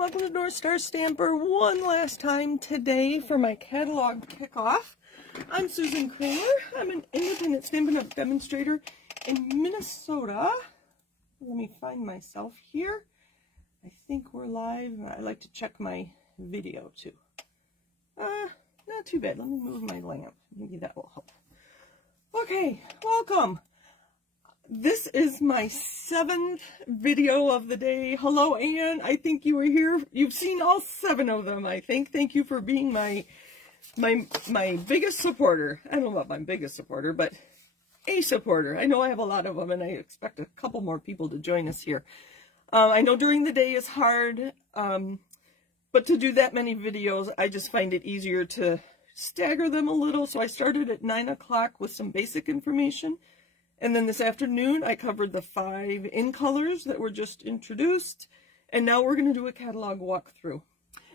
welcome to North Star Stamper one last time today for my catalog kickoff. I'm Susan Kramer. I'm an independent Stampin' Up! Demonstrator in Minnesota. Let me find myself here. I think we're live. I like to check my video too. Not too bad. Let me move my lamp. Maybe that will help. Okay, welcome. This is my 7th video of the day. Hello, Anne. I think you were here. You've seen all 7 of them, I think. Thank you for being my biggest supporter. I don't know about my biggest supporter, but a supporter. I know I have a lot of them, and I expect a couple more people to join us here. I know during the day is hard, but to do that many videos, I just find it easier to stagger them a little. So I started at 9 o'clock with some basic information. And then this afternoon, I covered the 5 in colors that were just introduced. And now we're going to do a catalog walkthrough.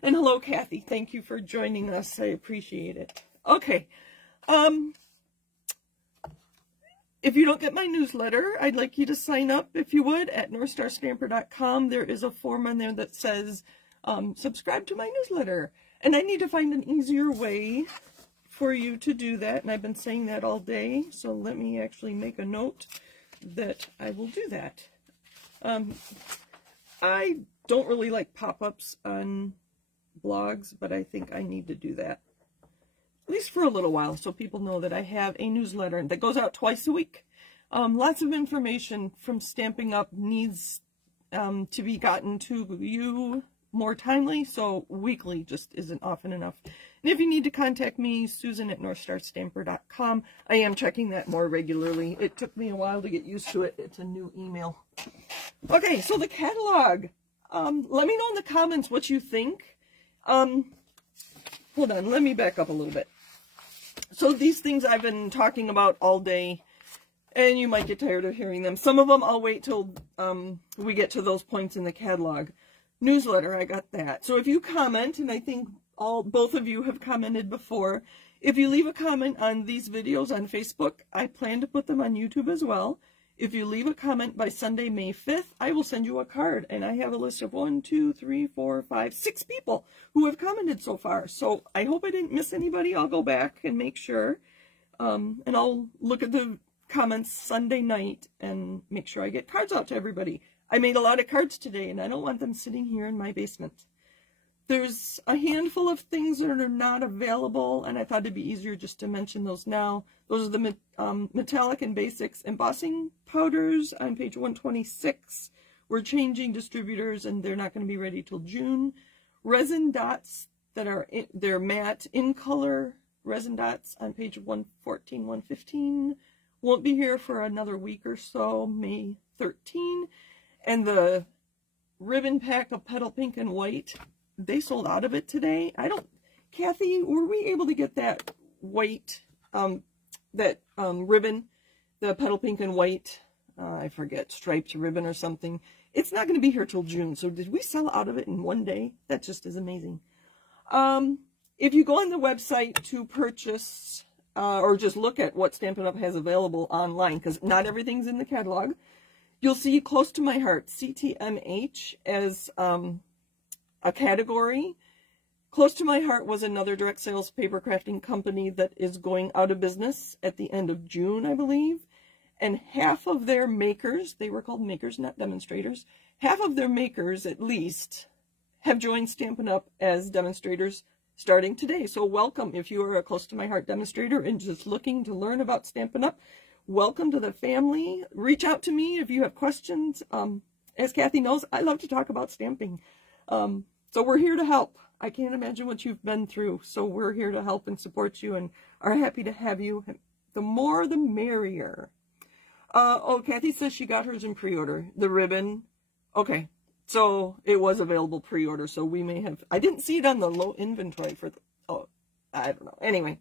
And hello, Kathy. Thank you for joining us. I appreciate it. Okay. If you don't get my newsletter, I'd like you to sign up, if you would, at northstarstamper.com. There is a form on there that says, subscribe to my newsletter. And I need to find an easier way for you to do that, and I've been saying that all day, so let me actually make a note that I will do that. I don't really like pop-ups on blogs, but I think I need to do that, at least for a little while, so people know that I have a newsletter that goes out twice a week. Lots of information from Stampin' Up! Needs to be gotten to you more timely, so weekly just isn't often enough. And if you need to contact me, Susan at northstarstamper.com. I am checking that more regularly. It took me a while to get used to it. It's a new email. Okay, so the catalog. Let me know in the comments what you think. Hold on, let me back up a little bit. So these things I've been talking about all day, and you might get tired of hearing them. Some of them I'll wait till we get to those points in the catalog. Newsletter, I got that. So if you comment, and I think both of you have commented before, if you leave a comment on these videos on Facebook, I plan to put them on YouTube as well. If you leave a comment by Sunday, May 5th, I will send you a card. And I have a list of 1, 2, 3, 4, 5, 6 people who have commented so far. So I hope I didn't miss anybody. I'll go back and make sure. And I'll look at the comments Sunday night and make sure I get cards out to everybody. I made a lot of cards today, and I don't want them sitting here in my basement. There's a handful of things that are not available, and I thought it'd be easier just to mention those now. Those are the metallic and basics embossing powders on page 126. We're changing distributors, and they're not going to be ready till June. Resin dots that are they're matte in color resin dots on page 114, 115 won't be here for another week or so, May 13. And the ribbon pack of Petal Pink and White, they sold out of it today. Kathy, were we able to get that white, ribbon, the Petal Pink and White, I forget, striped ribbon or something? It's not going to be here till June, so did we sell out of it in one day? That just is amazing. If you go on the website to purchase, or just look at what Stampin' Up! Has available online, because not everything's in the catalog, you'll see Close to My Heart, CTMH, as a category. Close to My Heart was another direct sales paper crafting company that is going out of business at the end of June, I believe. And half of their makers, they were called makers, not demonstrators, half of their makers, at least, have joined Stampin' Up! As demonstrators starting today. So welcome if you are a Close to My Heart demonstrator and just looking to learn about Stampin' Up!. Welcome to the family. Reach out to me if you have questions. As Kathy knows, I love to talk about stamping. So we're here to help. I can't imagine what you've been through. So we're here to help and support you and are happy to have you. The more, the merrier. Oh, Kathy says she got hers in pre-order. The ribbon. Okay. So it was available pre-order. So we may have, I didn't see it on the low inventory for I don't know. Anyway.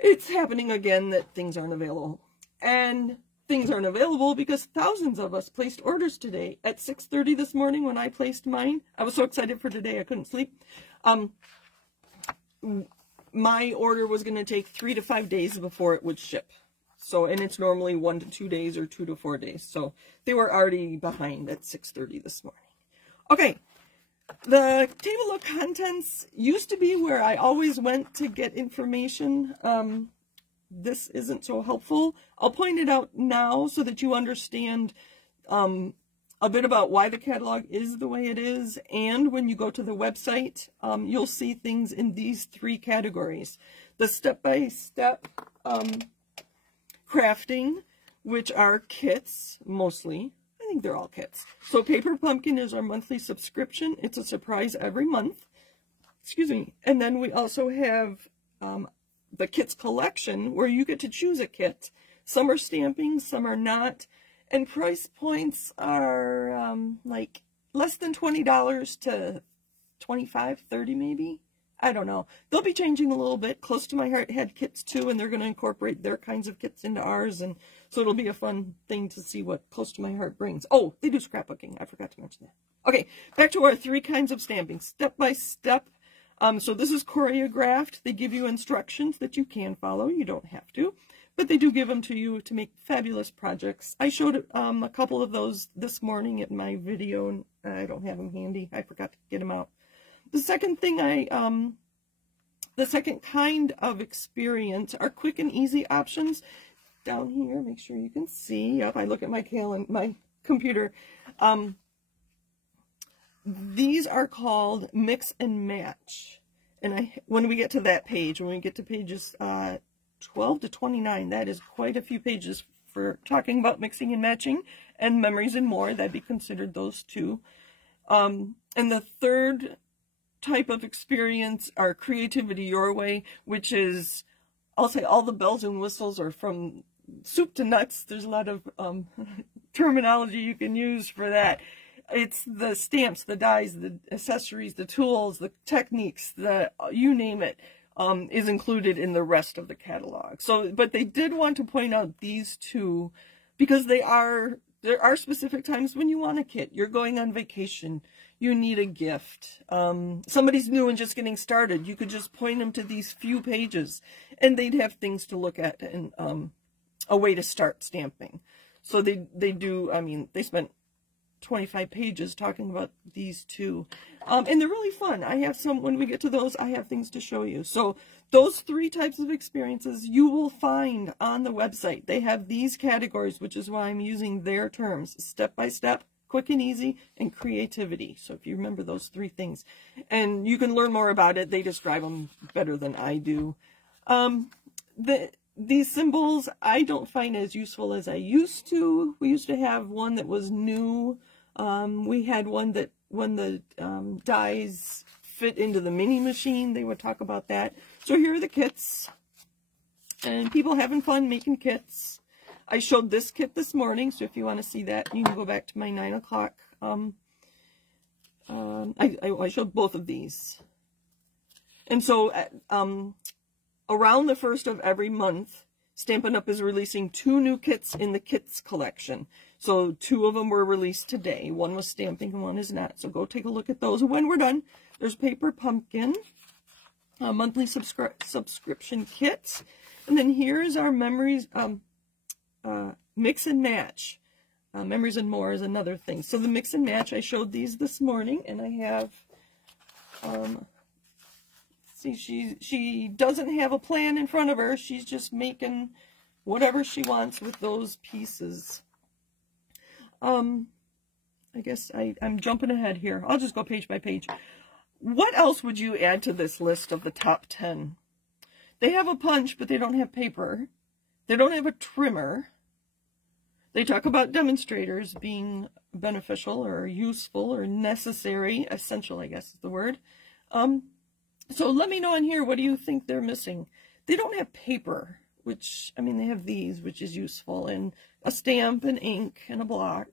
It's happening again that things aren't available. And things aren't available because thousands of us placed orders today. At 6:30 this morning when I placed mine, I was so excited for today I couldn't sleep. My order was going to take 3 to 5 days before it would ship. So, and it's normally 1 to 2 days or 2 to 4 days. So they were already behind at 6:30 this morning. Okay, The table of contents used to be where I always went to get information. This isn't so helpful. I'll point it out now so that you understand a bit about why the catalog is the way it is. And when you go to the website, you'll see things in these 3 categories. The step-by-step crafting, which are kits, mostly. I think they're all kits. So Paper Pumpkin is our monthly subscription. It's a surprise every month. Excuse me. And then we also have the kits collection, where you get to choose a kit. Some are stamping, some are not. And price points are like less than $20 to $25, $30 maybe. I don't know. They'll be changing a little bit. Close to My Heart had kits too, and they're going to incorporate their kinds of kits into ours, and so it'll be a fun thing to see what Close to My Heart brings. Oh, they do scrapbooking. I forgot to mention that. Okay, back to our 3 kinds of stamping. Step by step. So this is choreographed. They give you instructions that you can follow. You don't have to, but they do give them to you to make fabulous projects. I showed a couple of those this morning in my video, and I don't have them handy. I forgot to get them out. The second thing the second kind of experience are quick and easy options. Down here, make sure you can see. Yep, I look at my my computer. These are called mix and match. And when we get to that page, when we get to pages 12 to 29, that is quite a few pages for talking about mixing and matching, and Memories and More. That'd be considered those 2. And the third type of experience are Creativity Your Way, which is, I'll say, all the bells and whistles are from soup to nuts. There's a lot of terminology you can use for that. It's the stamps, the dies, the accessories, the tools, the techniques, you name it, is included in the rest of the catalog. So, but they did want to point out these 2 because there are specific times when you want a kit. You're going on vacation. You need a gift. Somebody's new and just getting started. You could just point them to these few pages, and they'd have things to look at and a way to start stamping. So they do. I mean, they spent 25 pages talking about these 2, and they're really fun. I have some. When we get to those, I have things to show you. So those 3 types of experiences you will find on the website. They have these categories, which is why I'm using their terms: step by step, quick and easy, and creativity. So if you remember those 3 things, and you can learn more about it, they describe them better than I do. These symbols I don't find as useful as I used to. We used to have one that was new. We had one that when the dies fit into the mini machine, they would talk about that. So here are the kits, and people having fun making kits. I showed this kit this morning, so if you want to see that, you can go back to my 9 o'clock. I showed both of these. And so around the 1st of every month, Stampin' Up! Is releasing 2 new kits in the kits collection. So 2 of them were released today. One was stamping and one is not. So go take a look at those. And when we're done, there's Paper Pumpkin, a monthly subscription kit. And then here's our Memories, Mix and Match. Memories and More is another thing. So the Mix and Match, I showed these this morning, and I have, see, she doesn't have a plan in front of her. She's just making whatever she wants with those pieces. I guess I'm jumping ahead here. I'll just go page by page. What else would you add to this list of the top 10? They have a punch, but they don't have paper. They don't have a trimmer. They talk about demonstrators being beneficial or useful or necessary. Essential, I guess is the word. So let me know in here, what do you think they're missing? They don't have paper, which, I mean, they have these, which is useful, and a stamp and ink and a block.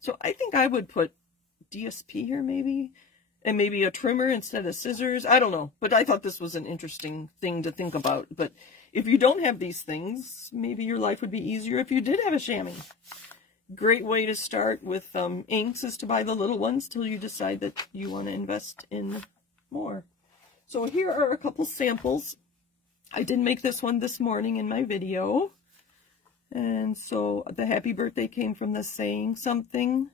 So I think I would put DSP here maybe, and maybe a trimmer instead of scissors. I don't know, but I thought this was an interesting thing to think about. But if you don't have these things, maybe your life would be easier if you did have a chamois. Great way to start with inks is to buy the little ones till you decide that you want to invest in more. So here are a couple samples. I did make this one this morning in my video. And so the happy birthday came from the saying something.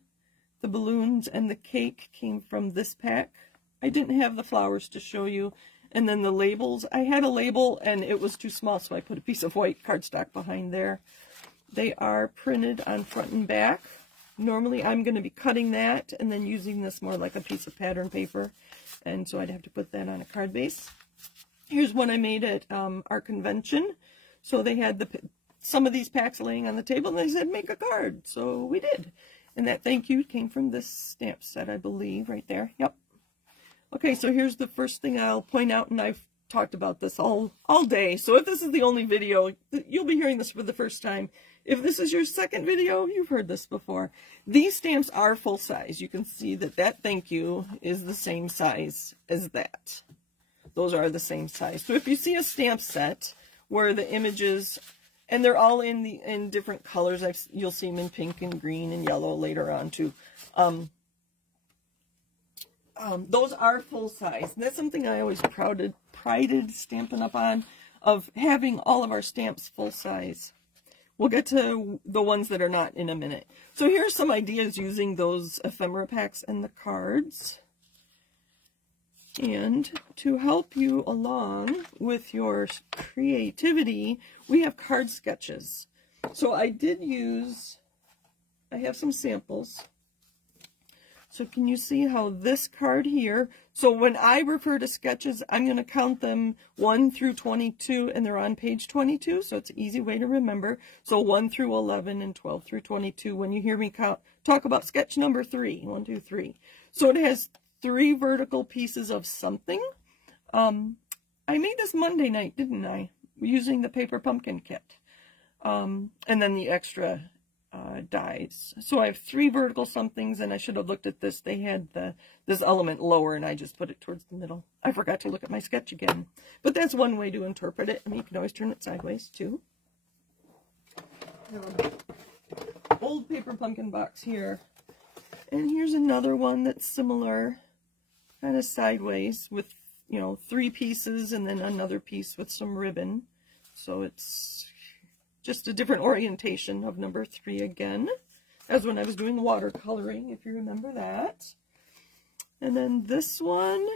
The balloons and the cake came from this pack. I didn't have the flowers to show you. And then the labels, I had a label and it was too small, so I put a piece of white cardstock behind there. They are printed on front and back. Normally I'm going to be cutting that and then using this more like a piece of pattern paper. And so I'd have to put that on a card base. Here's one I made at our convention. So they had some of these packs laying on the table and they said, make a card. So we did. And that thank you came from this stamp set, I believe, right there. Yep. Okay, so here's the first thing I'll point out, and I've talked about this all day. So if this is the only video, you'll be hearing this for the first time. If this is your second video, you've heard this before. These stamps are full size. You can see that that thank you is the same size as that. Those are the same size. So if you see a stamp set where the images, and they're all in different colors. You'll see them in pink and green and yellow later on too. Those are full size. And that's something I always prided Stampin' Up! On, of having all of our stamps full size. We'll get to the ones that are not in a minute. So here's some ideas using those ephemera packs and the cards. And to help you along with your creativity, we have card sketches. So I have some samples. So can you see how this card here, so when I refer to sketches, I'm going to count them 1 through 22, and they're on page 22, so it's an easy way to remember. So 1 through 11 and 12 through 22 when you hear me talk about sketch number 3, 1, 2, 3. So it has 3 vertical pieces of something. I made this Monday night, didn't I? Using the paper pumpkin kit. And then the extra dies. So I have 3 vertical somethings, and I should have looked at this. They had this element lower, and I just put it towards the middle. I forgot to look at my sketch again. But that's one way to interpret it. I mean, you can always turn it sideways, too. Old paper pumpkin box here. And here's another one that's similar, kind of sideways, with, 3 pieces and then another piece with some ribbon. So it's just a different orientation of number 3 again, as when I was doing watercoloring, if you remember that. And then this one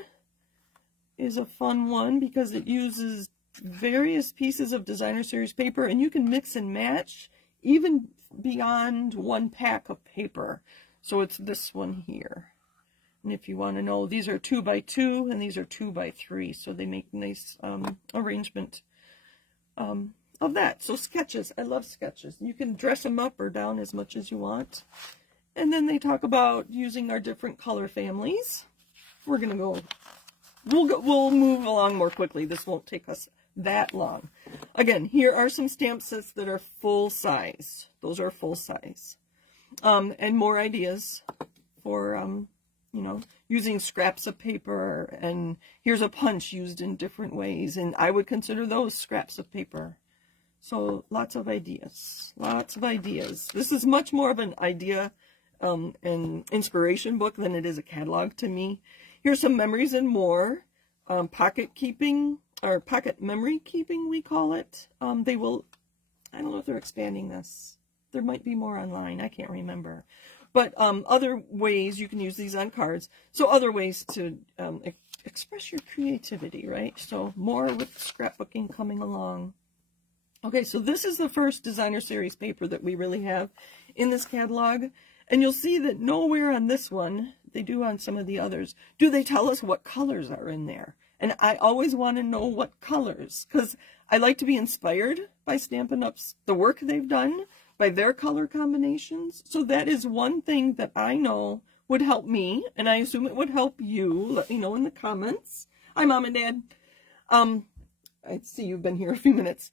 is a fun one because it uses various pieces of Designer Series paper, and you can mix and match even beyond 1 pack of paper. So it's this one here. And if you want to know, these are 2 by 2 and these are 2 by 3. So they make nice arrangement of that. So sketches. I love sketches. You can dress them up or down as much as you want. And then they talk about using our different color families. We're going to go, we'll move along more quickly. This won't take us that long. Again, here are some stamp sets that are full size. Those are full size. And more ideas for, using scraps of paper, and here's a punch used in different ways, and I would consider those scraps of paper. So lots of ideas, lots of ideas. This is much more of an idea and inspiration book than it is a catalog to me. Here's some memories and more. Pocket keeping, or pocket memory keeping, we call it. I don't know if they're expanding this. There might be more online. I can't remember. But other ways you can use these on cards. So other ways to express your creativity, right? So more with scrapbooking coming along. Okay, so this is the first Designer Series paper that we really have in this catalog. And you'll see that nowhere on this one, they do on some of the others, do they tell us what colors are in there. And I always want to know what colors, because I like to be inspired by Stampin' Up's, the work they've done, by their color combinations. So that is one thing that I know would help me, and I assume it would help you. Let me know in the comments. Hi, Mom and Dad. I see you've been here a few minutes.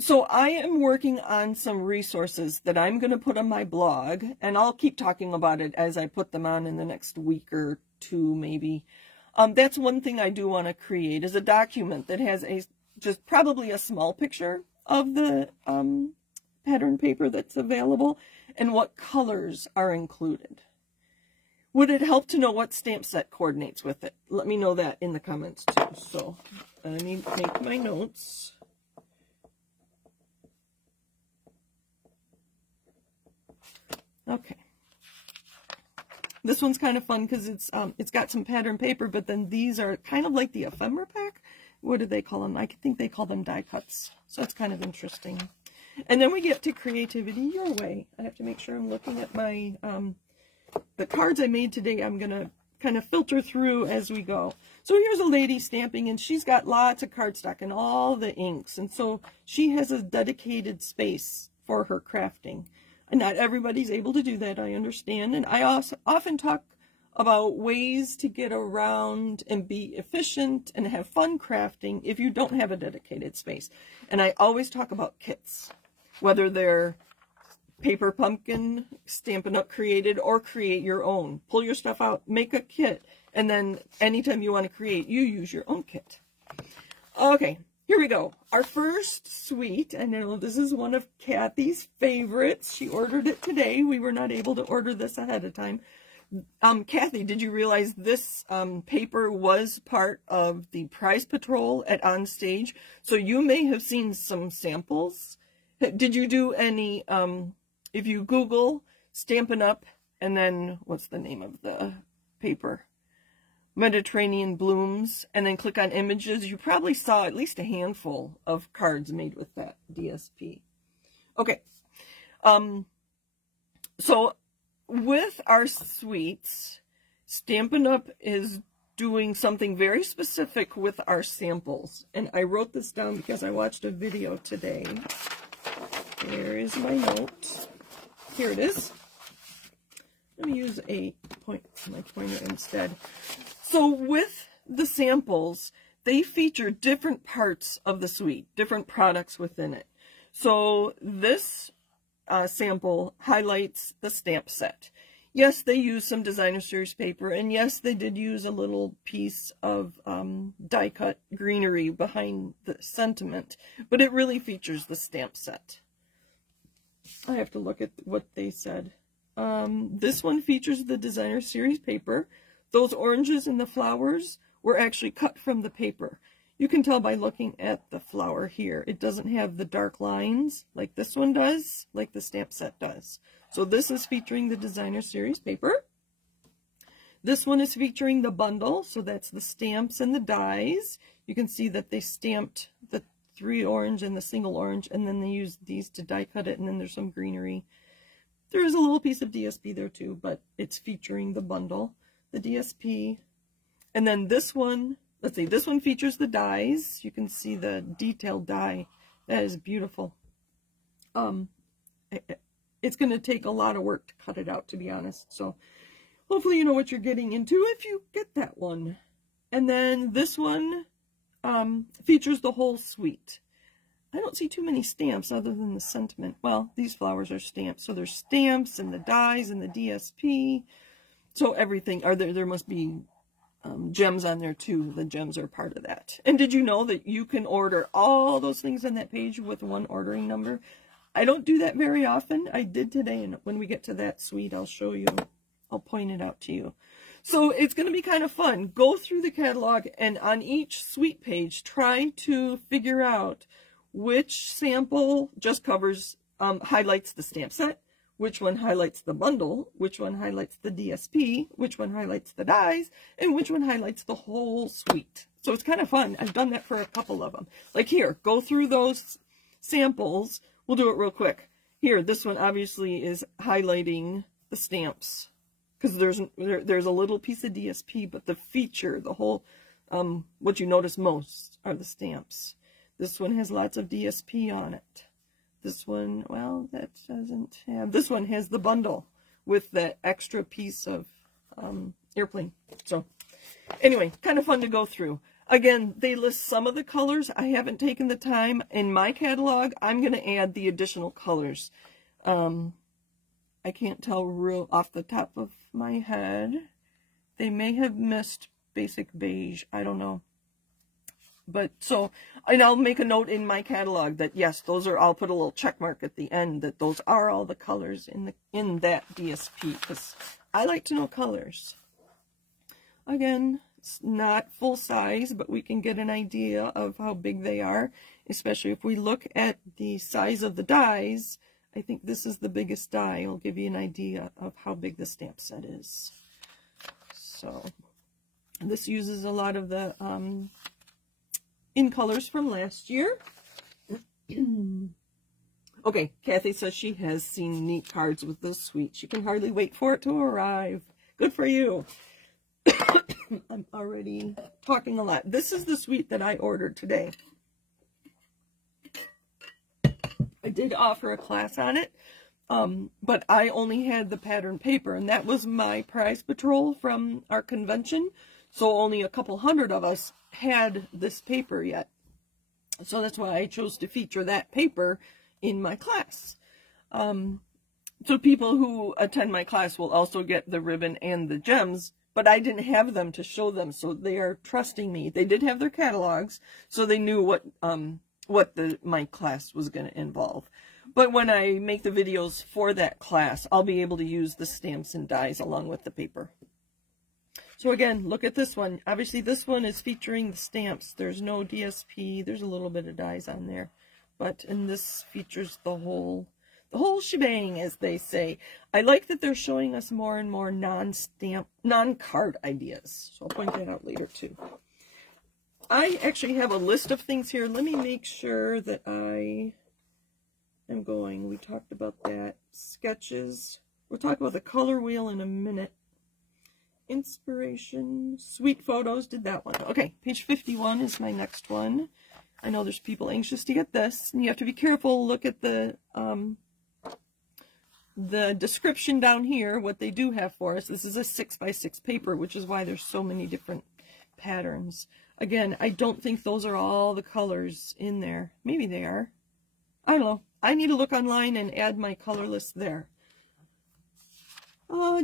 So I am working on some resources that I'm going to put on my blog, and I'll keep talking about it as I put them on in the next week or 2, maybe. That's one thing I do want to create, is a document that has just probably a small picture of the pattern paper that's available and what colors are included. Would it help to know what stamp set coordinates with it? Let me know that in the comments too. So I need to make my notes. Okay, This one's kind of fun because it's got some pattern paper, but then these are kind of like the ephemera pack. What do they call them? I think they call them die cuts. So it's kind of interesting. And then we get to Creativity Your Way. I have to make sure I'm looking at my the cards I made today. I'm gonna kind of filter through as we go. So here's a lady stamping, and she's got lots of cardstock and all the inks, and so she has a dedicated space for her crafting. And not everybody's able to do that, I understand. And I also often talk about ways to get around and be efficient and have fun crafting if you don't have a dedicated space. And I always talk about kits, whether they're paper pumpkin, Stampin' Up! Created, or create your own. Pull your stuff out, make a kit, and then anytime you want to create, you use your own kit. Okay, here we go. Our first suite, I know this is one of Kathy's favorites. She ordered it today. We were not able to order this ahead of time. Kathy, did you realize this paper was part of the prize patrol at Onstage? So you may have seen some samples. Did you do any... if you Google Stampin' Up! And then, what's the name of the paper? Mediterranean Blooms, and then click on images, you probably saw at least a handful of cards made with that DSP. Okay. So, with our suites, Stampin' Up! Is doing something very specific with our samples. And I wrote this down because I watched a video today. Here is my note. Here it is. Let me use my pointer instead. So with the samples, they feature different parts of the suite, different products within it. So this sample highlights the stamp set. Yes, they used some designer series paper, and yes, they did use a little piece of die cut greenery behind the sentiment, but it really features the stamp set. I have to look at what they said. This one features the designer series paper. Those oranges and the flowers were actually cut from the paper. You can tell by looking at the flower here. It doesn't have the dark lines like this one does, like the stamp set does. So this is featuring the designer series paper. This one is featuring the bundle, so that's the stamps and the dies. You can see that they stamped the 3 orange and the single orange, and then they used these to die cut it, and then there's some greenery. There is a little piece of DSP there too, but it's featuring the bundle, the DSP. And then this one, let's see, this one features the dies. You can see the detailed die. That is beautiful. It's going to take a lot of work to cut it out, to be honest. So hopefully you know what you're getting into if you get that one. And then this one features the whole suite. I don't see too many stamps other than the sentiment. Well, these flowers are stamped. So there's stamps and the dies and the DSP. So everything, there must be gems on there too. The gems are part of that. And did you know that you can order all those things on that page with one ordering number? I don't do that very often. I did today, and when we get to that suite, I'll show you. I'll point it out to you. So it's going to be kind of fun. Go through the catalog, and on each suite page, try to figure out which sample just covers, highlights the stamp set, which one highlights the bundle, which one highlights the DSP, which one highlights the dies, and which one highlights the whole suite. So it's kind of fun. I've done that for a couple of them. Like here, go through those samples. We'll do it real quick. Here, this one obviously is highlighting the stamps because there's a little piece of DSP, but the feature, the whole, what you notice most are the stamps. This one has lots of DSP on it. This one, well, that doesn't have, this one has the bundle with that extra piece of airplane. So anyway, kind of fun to go through. Again, they list some of the colors. I haven't taken the time. In my catalog, I'm going to add the additional colors. I can't tell real off the top of my head. They may have missed basic beige. I don't know. But so, and I'll make a note in my catalog that yes, those are, I'll put a little check mark at the end that those are all the colors in that DSP, because I like to know colors. Again, it's not full size, but we can get an idea of how big they are, especially if we look at the size of the dies. I think this is the biggest die. It'll give you an idea of how big the stamp set is. So this uses a lot of the in colors from last year. Okay, Kathy says she has seen neat cards with this suite. She can hardly wait for it to arrive. Good for you. I'm already talking a lot. This is the suite that I ordered today. I did offer a class on it, but I only had the pattern paper, and that was my prize patrol from our convention. So only a couple hundred of us had this paper yet. So that's why I chose to feature that paper in my class. So people who attend my class will also get the ribbon and the gems, but I didn't have them to show them, so they are trusting me. They did have their catalogs, so they knew what my class was going to involve. But when I make the videos for that class, I'll be able to use the stamps and dies along with the paper. So again, look at this one. Obviously, this one is featuring the stamps. There's no DSP. There's a little bit of dies on there, and this features the whole shebang, as they say. I like that they're showing us more and more non-stamp, non-card ideas. So I'll point that out later too. I actually have a list of things here. Let me make sure that I am going. We talked about that. Sketches. We'll talk about the color wheel in a minute. Inspiration. Sweet photos. Did that one. Okay, page 51 is my next one. I know there's people anxious to get this, and you have to be careful. Look at the description down here, what they do have for us. This is a 6x6 paper, which is why there's so many different patterns. Again, I don't think those are all the colors in there. Maybe they are. I don't know. I need to look online and add my color list there.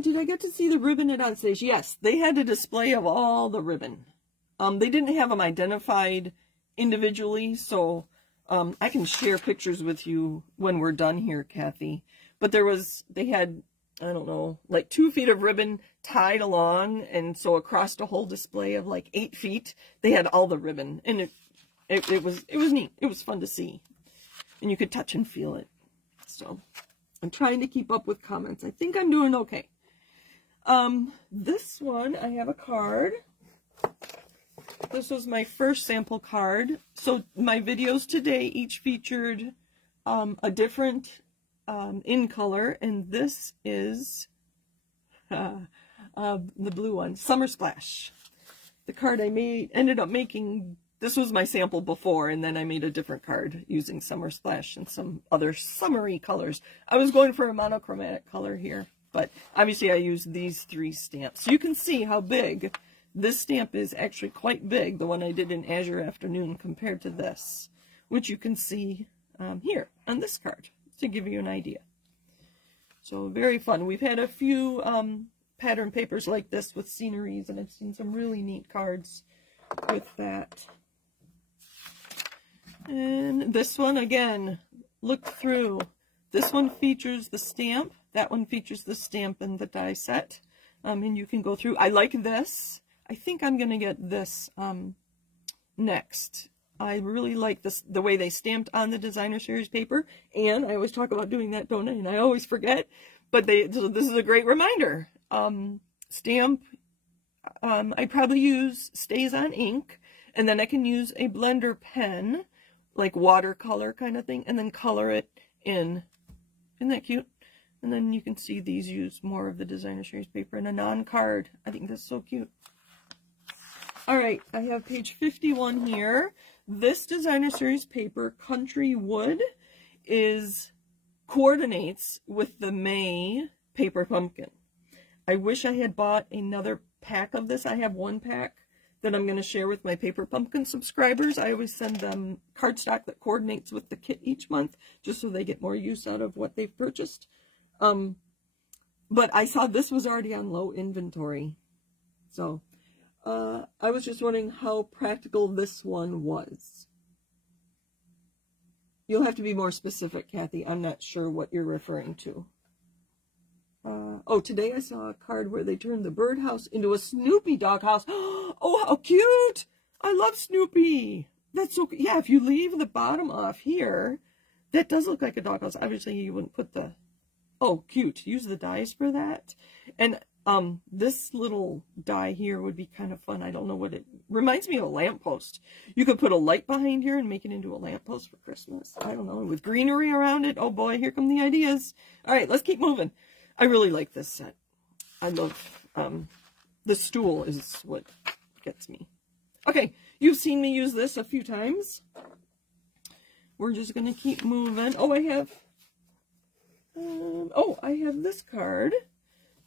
Did I get to see the ribbon at Outstage? Yes, they had a display of all the ribbon. They didn't have them identified individually, so I can share pictures with you when we're done here, Kathy. But they had, I don't know, like 2 feet of ribbon tied along, and so across the whole display of like 8 feet, they had all the ribbon, and it was neat. It was fun to see, and you could touch and feel it. So I'm trying to keep up with comments. I think I'm doing okay. This one, I have a card. This was my first sample card. So my videos today each featured a different in color, and this is the blue one, Summer Splash. The card I ended up making, this was my sample before, and then I made a different card using Summer Splash and some other summery colors. I was going for a monochromatic color here, but obviously I used these 3 stamps. So you can see how big this stamp is. Actually quite big, the one I did in Azure Afternoon, compared to this, which you can see here on this card, to give you an idea. So very fun. We've had a few pattern papers like this with sceneries, and I've seen some really neat cards with that. And this one, again, look through. This one features the stamp. That one features the stamp and the die set. And you can go through. I like this. I think I'm going to get this next. I really like this, the way they stamped on the Designer Series paper. And I always talk about doing that, don't I? And I always forget. But so this is a great reminder. Stamp, I probably use StazOn ink. And then I can use a blender pen, like watercolor kind of thing, and then color it in. Isn't that cute? And then you can see these use more of the Designer Series paper in a non-card. I think that's so cute. All right, I have page 51 here. This Designer Series paper, Country Wood, coordinates with the May Paper Pumpkin. I wish I had bought another pack of this. I have 1 pack that I'm going to share with my Paper Pumpkin subscribers. I always send them cardstock that coordinates with the kit each month, just so they get more use out of what they've purchased. But I saw this was already on low inventory. So I was just wondering how practical this one was. You'll have to be more specific, Kathy. I'm not sure what you're referring to. Oh, today I saw a card where they turned the birdhouse into a Snoopy doghouse. Oh, how cute! I love Snoopy. That's so, yeah, if you leave the bottom off here, that does look like a doghouse. Obviously, you wouldn't put the, oh, cute. Use the dies for that. And This little die here would be kind of fun. I don't know what it reminds me of a lamppost. You could put a light behind here and make it into a lamppost for Christmas. I don't know, with greenery around it. Oh boy, here come the ideas. All right, let's keep moving. I really like this set. I love, the stool is what gets me. Okay, you've seen me use this a few times. We're just going to keep moving. Oh, I have this card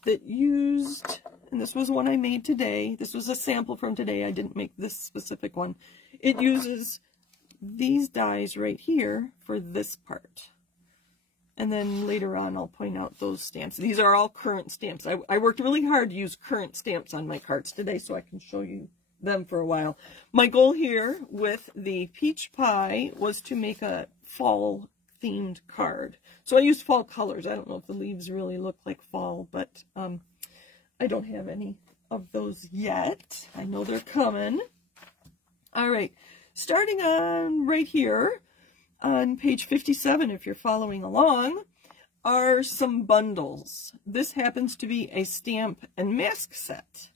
that used, and this was one I made today. This was a sample from today. I didn't make this specific one. It uses these dies right here for this part. And then later on, I'll point out those stamps. These are all current stamps. I worked really hard to use current stamps on my cards today so I can show you them for a while. My goal here with the peach pie was to make a fall themed card. So I used fall colors. I don't know if the leaves really look like fall, but I don't have any of those yet. I know they're coming. All right, starting on right here on page 57, if you're following along, are some bundles. This happens to be a stamp and mask set.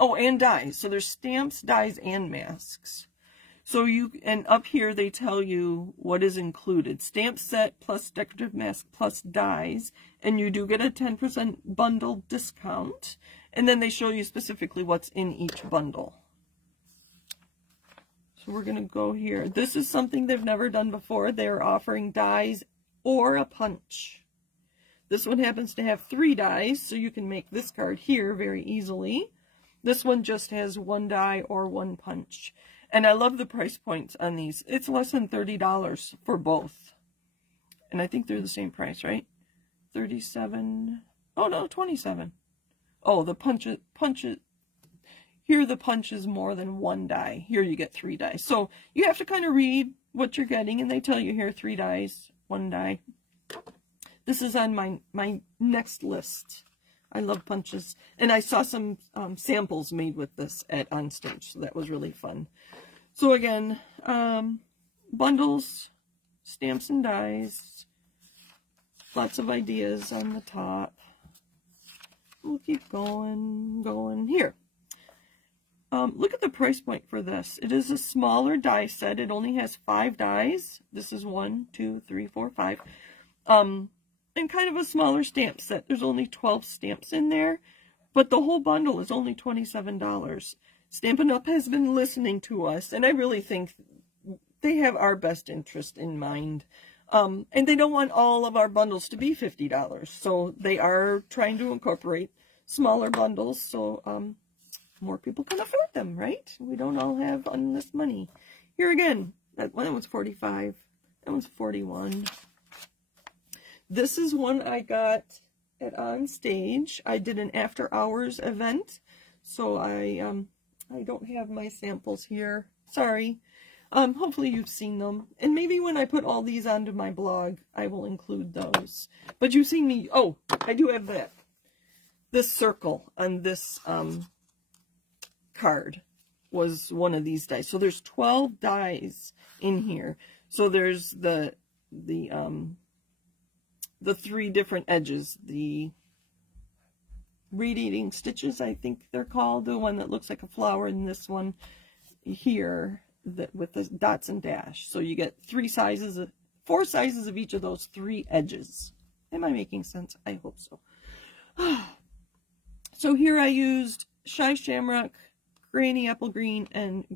And dies. So there's stamps, dies, and masks. So and up here they tell you what is included. Stamp set plus decorative mask plus dies. And you do get a 10% bundle discount. And then they show you specifically what's in each bundle. So we're going to go here. This is something they've never done before. They're offering dies or a punch. This one happens to have 3 dies, so you can make this card here very easily. This one just has 1 die or 1 punch. And I love the price points on these. It's less than $30 for both. And I think they're the same price, right? 37. Oh, no, 27. Oh, the punch. Here the punch is more than 1 die. Here you get 3 dies. So you have to kind of read what you're getting. And they tell you here 3 dies, 1 die. This is on my next list. I love punches. And I saw some samples made with this at Onstage, so that was really fun. So again, bundles, stamps and dies, lots of ideas on the top. We'll keep going here. Look at the price point for this. It is a smaller die set. It only has 5 dies. This is 1, 2, 3, 4, 5. And kind of a smaller stamp set. There's only 12 stamps in there, but the whole bundle is only $27. Stampin' Up! Has been listening to us, and I really think they have our best interest in mind. And they don't want all of our bundles to be $50, so they are trying to incorporate smaller bundles so more people can afford them, right? We don't all have endless money. Here again, that one was $45. That one's $41. This is one I got at Onstage. I did an after hours event, so I don't have my samples here. Sorry. Hopefully you've seen them. And maybe when I put all these onto my blog, I will include those. But you've seen me, oh, I do have that. This circle on this card was one of these dies. So there's 12 dies in here. So there's the 3 different edges, the reed-eating stitches, I think they're called, the one that looks like a flower, and this one here with the dots and dash. So you get 4 sizes of each of those 3 edges. Am I making sense? I hope so. So here I used Shy Shamrock, Granny Apple Green, and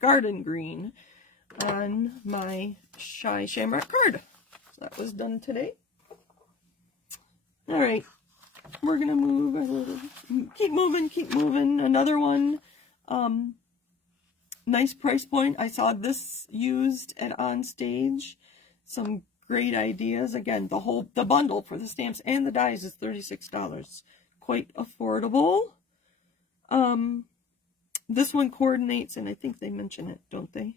Garden Green on my Shy Shamrock card. So that was done today. All right, we're gonna move a little. Keep moving. Another one. Nice price point. I saw this used at Onstage. Some great ideas. Again, the bundle for the stamps and the dies is $36. Quite affordable. This one coordinates, and I think they mention it, don't they?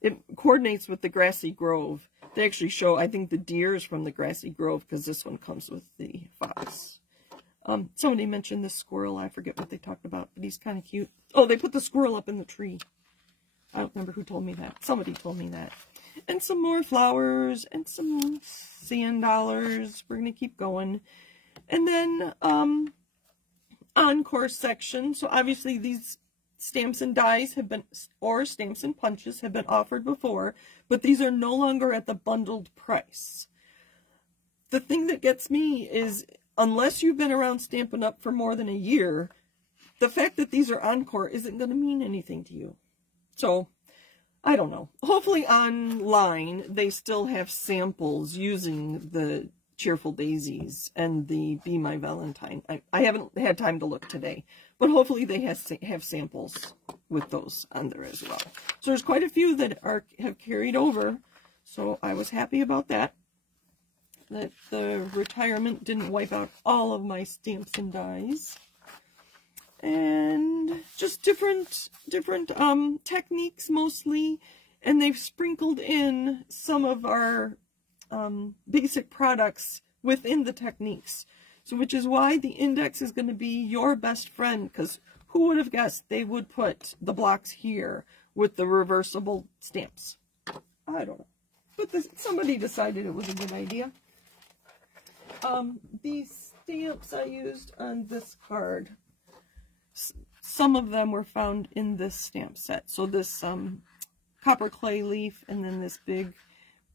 It coordinates with the Grassy Grove. They actually show, I think, the deer is from the Grassy Grove because this one comes with the fox. Somebody mentioned the squirrel. I forget what they talked about, but he's kind of cute. Oh, they put the squirrel up in the tree. I don't remember who told me that. Somebody told me that. And some more flowers and some sand dollars. We're going to keep going. And then Encore section. So obviously these stamps and dies have been, or stamps and punches have been offered before, but these are no longer at the bundled price. The thing that gets me is, unless you've been around Stampin' Up! For more than a year, the fact that these are Encore isn't going to mean anything to you. So, I don't know. Hopefully online they still have samples using the Cheerful Daisies and the Be My Valentine. I haven't had time to look today, but hopefully they have samples with those on there as well. So there's quite a few that have carried over, so I was happy about that. That the retirement didn't wipe out all of my stamps and dies. And just different techniques mostly, and they've sprinkled in some of our basic products within the techniques. So which is why the index is going to be your best friend, because who would have guessed they would put the blocks here with the reversible stamps? I don't know. But somebody decided it was a good idea. These stamps I used on this card, some of them were found in this stamp set. So this copper clay leaf and then this big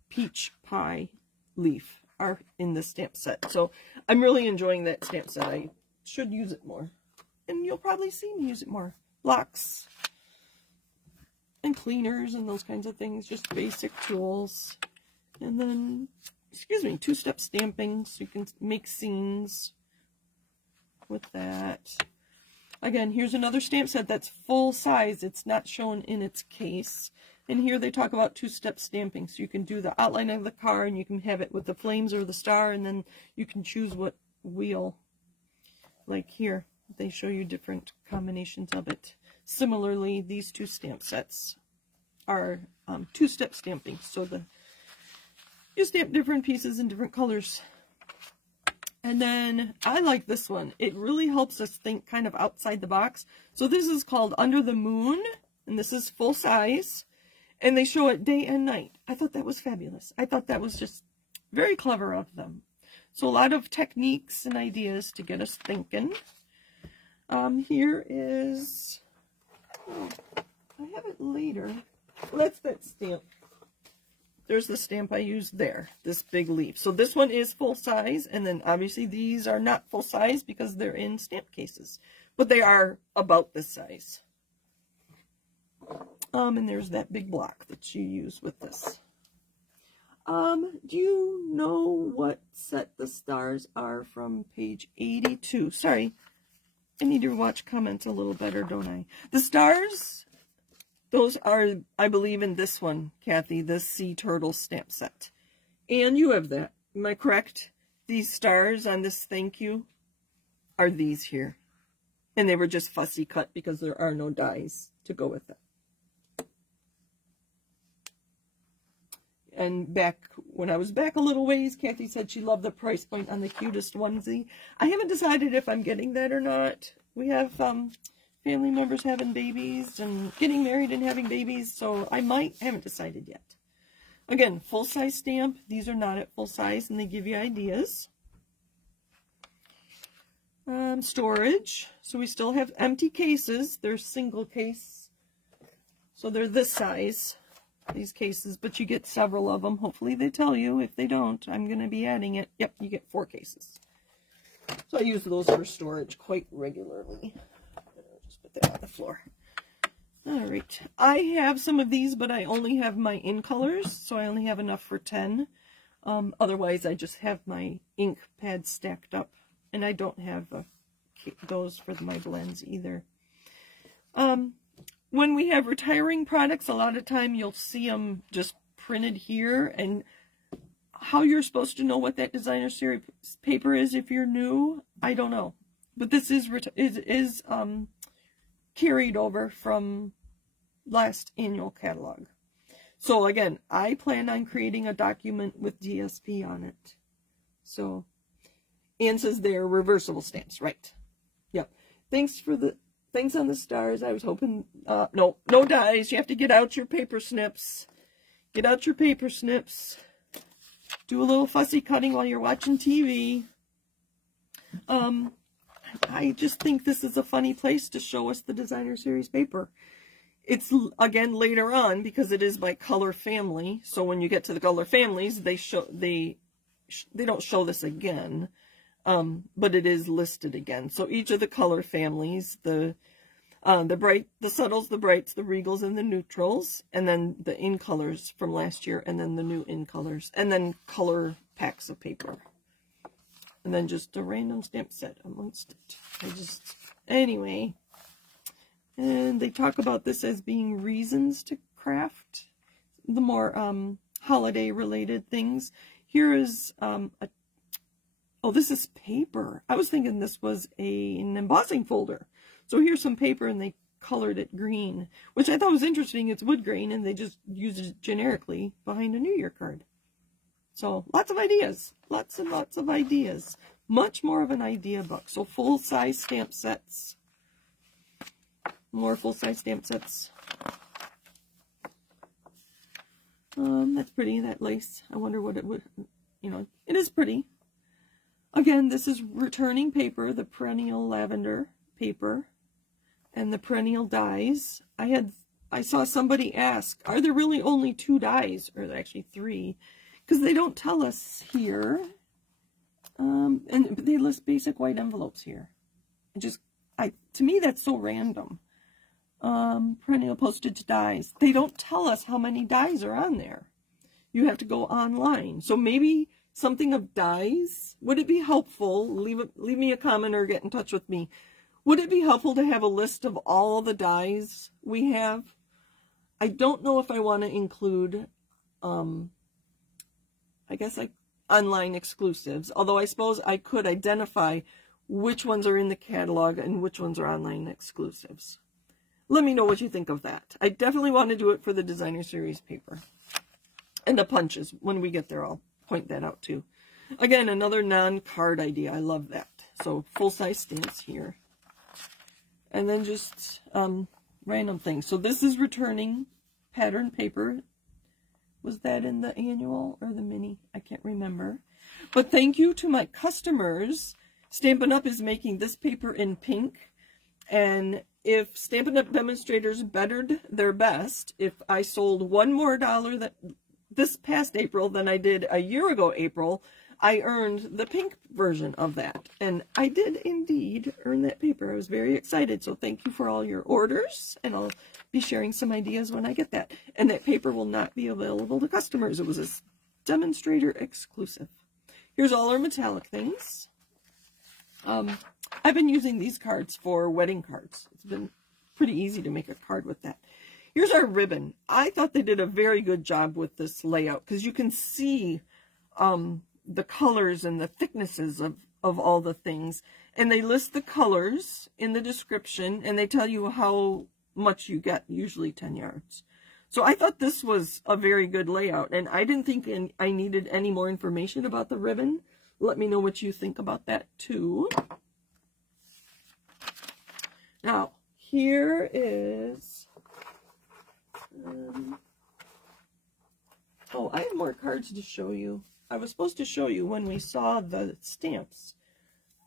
peach pie leaf are in this stamp set. So I'm really enjoying that stamp set. I should use it more. And you'll probably see me use it more. Blocks and cleaners and those kinds of things. Just basic tools. And then, excuse me, two-step stamping so you can make scenes with that. Again, here's another stamp set that's full size. It's not shown in its case. And here they talk about two-step stamping. So you can do the outline of the car and you can have it with the flames or the star, and then you can choose what wheel. Like here, they show you different combinations of it. Similarly, these two stamp sets are two-step stamping. So you stamp different pieces in different colors. And then I like this one. It really helps us think kind of outside the box. So this is called Under the Moon, and this is full size. And they show it day and night. I thought that was fabulous. I thought that was just very clever of them. So a lot of techniques and ideas to get us thinking. Here is, oh, I have it later. Well, that's that stamp. There's the stamp I used there, this big leaf. So this one is full size, and then obviously these are not full size because they're in stamp cases. But they are about this size. And there's that big block that you use with this. Do you know what set the stars are from page 82? Sorry, I need to watch comments a little better, don't I? The stars, those are, I believe, in this one, Kathy, this Sea Turtle stamp set. And you have that. Am I correct? These stars on this thank you are these here. And they were just fussy cut because there are no dies to go with them. And back, when I was back a little ways, Kathy said she loved the price point on the cutest onesie. I haven't decided if I'm getting that or not. We have family members having babies and getting married and having babies, so I might. I haven't decided yet. Again, full-size stamp. These are not at full size, and they give you ideas. Storage. So we still have empty cases. They're single case. So they're this size. These cases, but you get several of them. Hopefully they tell you. If they don't, I'm going to be adding it. Yep, you get 4 cases. So I use those for storage quite regularly. I'll just put that on the floor. All right. I have some of these, but I only have my in colors, so I only have enough for 10. Otherwise, I just have my ink pads stacked up, and I don't have those for my blends either. When we have retiring products, a lot of time you'll see them just printed here, and how you're supposed to know what that designer series paper is if you're new, I don't know. But this is carried over from last annual catalog. So again, I plan on creating a document with DSP on it. So, Anne says they're reversible stamps, right? Yep. Thanks on the stars. I was hoping, no dies. You have to get out your paper snips. Get out your paper snips. Do a little fussy cutting while you're watching TV. I just think this is a funny place to show us the designer series paper. It's, again, later on, because it is by color family. So when you get to the color families, they don't show this again. But it is listed again. So each of the color families, the bright, the subtles, the brights, the regals, and the neutrals, and then the in colors from last year, and then the new in colors, and then color packs of paper. And then just a random stamp set amongst it. Anyway. And they talk about this as being reasons to craft. The more holiday-related things. Here is oh, this is paper. I was thinking this was an embossing folder. So here's some paper, and they colored it green, which I thought was interesting. It's wood grain, and they just used it generically behind a New Year card. So, lots of ideas. Lots and lots of ideas. Much more of an idea book. So, full-size stamp sets. More full-size stamp sets. That's pretty, that lace. I wonder what it would, it is pretty. Again, this is returning paper, the perennial lavender paper, and the perennial dies. I saw somebody ask, are there really only 2 dies, or actually 3? Because they don't tell us here. And they list basic white envelopes here. To me, that's so random. Perennial postage dies. They don't tell us how many dies are on there. You have to go online. So maybe something of dies. Would it be helpful? Leave me a comment or get in touch with me. Would it be helpful to have a list of all the dies we have? I don't know if I want to include, I guess, like online exclusives. Although I suppose I could identify which ones are in the catalog and which ones are online exclusives. Let me know what you think of that. I definitely want to do it for the designer series paper. And the punches. When we get there, I'll point that out too. Again, another non-card idea. I love that. So, full-size stamps here. And then just random things. So, this is returning pattern paper. Was that in the annual or the mini? I can't remember. But thank you to my customers. Stampin' Up! Is making this paper in pink. And if Stampin' Up! Demonstrators bettered their best, if I sold $1 more this past April than I did a year ago April, I earned the pink version of that. And I did indeed earn that paper. I was very excited. So thank you for all your orders. And I'll be sharing some ideas when I get that. And that paper will not be available to customers. It was a demonstrator exclusive. Here's all our metallic things. I've been using these cards for wedding cards. It's been pretty easy to make a card with that. Here's our ribbon. I thought they did a very good job with this layout because you can see the colors and the thicknesses of all the things. And they list the colors in the description, and they tell you how much you get, usually 10 yards. So I thought this was a very good layout, and I didn't think I needed any more information about the ribbon. Let me know what you think about that too. Now, here is... oh, I have more cards to show you. I was supposed to show you when we saw the stamps.